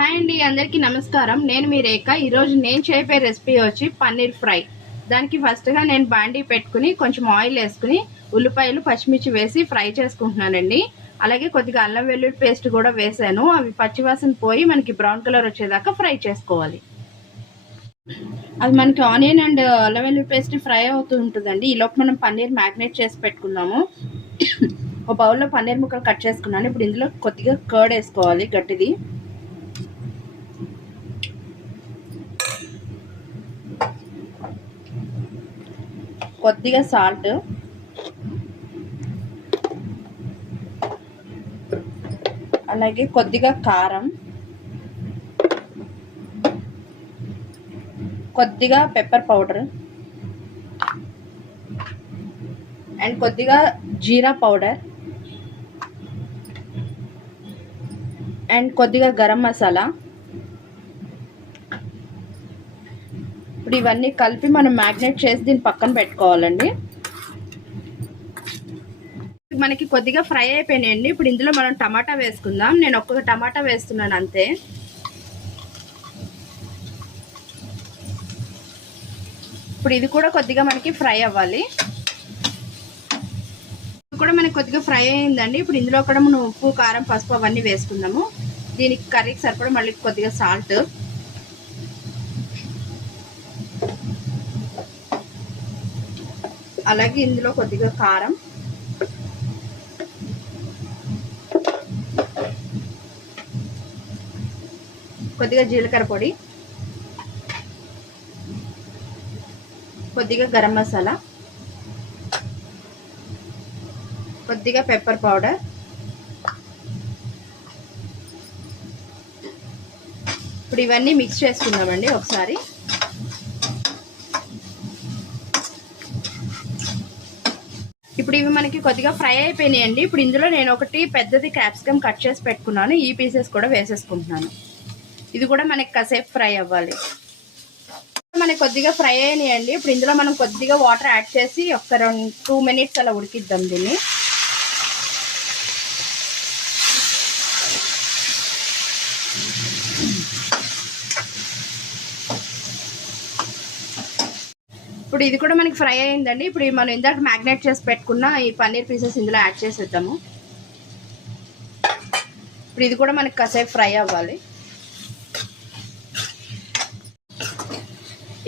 Hi అండి, అందరికీ నమస్కారం. నేను మీ రేఖ. ఈరోజు నేను చెప్పే రెసిపీ వచ్చి పన్నీర్ ఫ్రై. దానికి ఫస్ట్గా నేను బాండీ పెట్టుకుని కొంచెం ఆయిల్ వేసుకుని ఉల్లిపాయలు పచ్చిమిర్చి వేసి ఫ్రై చేసుకుంటున్నానండి. అలాగే కొద్దిగా అల్లం వెల్లుల్లి పేస్ట్ కూడా వేసాను. అవి పచ్చివాసన పోయి మనకి బ్రౌన్ కలర్ వచ్చేదాకా ఫ్రై చేసుకోవాలి. అది మనకి ఆనియన్ అండ్ అల్లం వెల్లుల్లి పేస్ట్ ఫ్రై అవుతూ ఉంటుందండి. ఈలోపు మనం పన్నీర్ మ్యాగ్నేట్ చేసి పెట్టుకున్నాము. ఒక బౌల్లో పన్నీర్ ముక్కలు కట్ చేసుకున్నాను. ఇప్పుడు ఇందులో కొద్దిగా కర్డ్ వేసుకోవాలి, గట్టిది. కొద్దిగా సాల్ట్, అలాగే కొద్దిగా కారం, కొద్దిగా పెప్పర్ పౌడర్ అండ్ కొద్దిగా జీరా పౌడర్ అండ్ కొద్దిగా గరం మసాలా. ఇప్పుడు ఇవన్నీ కలిపి మనం మ్యాగ్నేట్ చేసి దీన్ని పక్కన పెట్టుకోవాలండి. మనకి కొద్దిగా ఫ్రై అయిపోయినాయండి. ఇప్పుడు ఇందులో మనం టమాటా వేసుకుందాం. నేను ఒక్కొక్క టమాటా వేస్తున్నాను అంతే. ఇప్పుడు ఇది కూడా కొద్దిగా మనకి ఫ్రై అవ్వాలి. ఇది కూడా మనకి కొద్దిగా ఫ్రై అయిందండి. ఇప్పుడు ఇందులో కూడా మనం ఉప్పు, కారం, పసుపు అవన్నీ వేసుకుందాము. దీనికి కర్రీకి సరిపడా మళ్ళీ కొద్దిగా సాల్ట్, అలాగే ఇందులో కొద్దిగా కారం, కొద్దిగా జీలకర్ర పొడి, కొద్దిగా గరం మసాలా, కొద్దిగా పెప్పర్ పౌడర్, ఇప్పుడు ఇవన్నీ మిక్స్ చేసుకుందామండి ఒకసారి. ఇప్పుడు ఇవి మనకి కొద్దిగా ఫ్రై అయిపోయినాయండి. ఇప్పుడు ఇందులో నేను ఒకటి పెద్దది క్యాప్సికమ్ కట్ చేసి పెట్టుకున్నాను. ఈ పీసెస్ కూడా వేసేసుకుంటున్నాను. ఇది కూడా మనకి కాసేపు ఫ్రై అవ్వాలి. మనకి కొద్దిగా ఫ్రై అయినాయండి. ఇప్పుడు ఇందులో మనం కొద్దిగా వాటర్ యాడ్ చేసి ఒక 2 మినిట్స్ అలా ఉడికిద్దాం దీన్ని. ఇప్పుడు ఇది కూడా మనకి ఫ్రై అయిందండి. ఇప్పుడు మనం ఇందాక మ్యాగ్నేట్ చేసి పెట్టుకున్న ఈ పన్నీర్ పీసెస్ ఇందులో యాడ్ చేసేద్దాము. ఇప్పుడు ఇది కూడా మనకి కాసేపు ఫ్రై అవ్వాలి.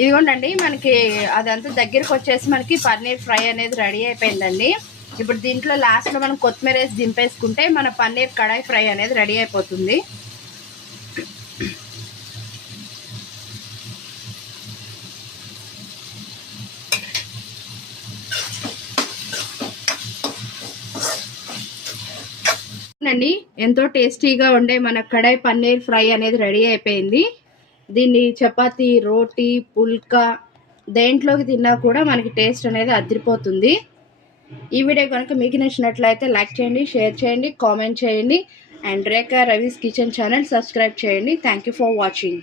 ఇదిగోండి, మనకి అదంతా దగ్గరికి వచ్చేసి మనకి పన్నీర్ ఫ్రై అనేది రెడీ అయిపోయిందండి. ఇప్పుడు దీంట్లో లాస్ట్లో మనం కొత్తిమీర వేసి దింపేసుకుంటే మన పన్నీర్ కడాయి ఫ్రై అనేది రెడీ అయిపోతుంది. అండి, ఎంతో టేస్టీగా ఉండే మన కడాయి పన్నీర్ ఫ్రై అనేది రెడీ అయిపోయింది. దీన్ని చపాతీ, రోటీ, పుల్కా దేంట్లోకి తిన్నా కూడా మనకి టేస్ట్ అనేది అదిరిపోతుంది. ఈ వీడియో కనుక మీకు నచ్చినట్లయితే లైక్ చేయండి, షేర్ చేయండి, కామెంట్ చేయండి and Rekha Ravi's kitchen channel subscribe చేయండి. Thank you for watching.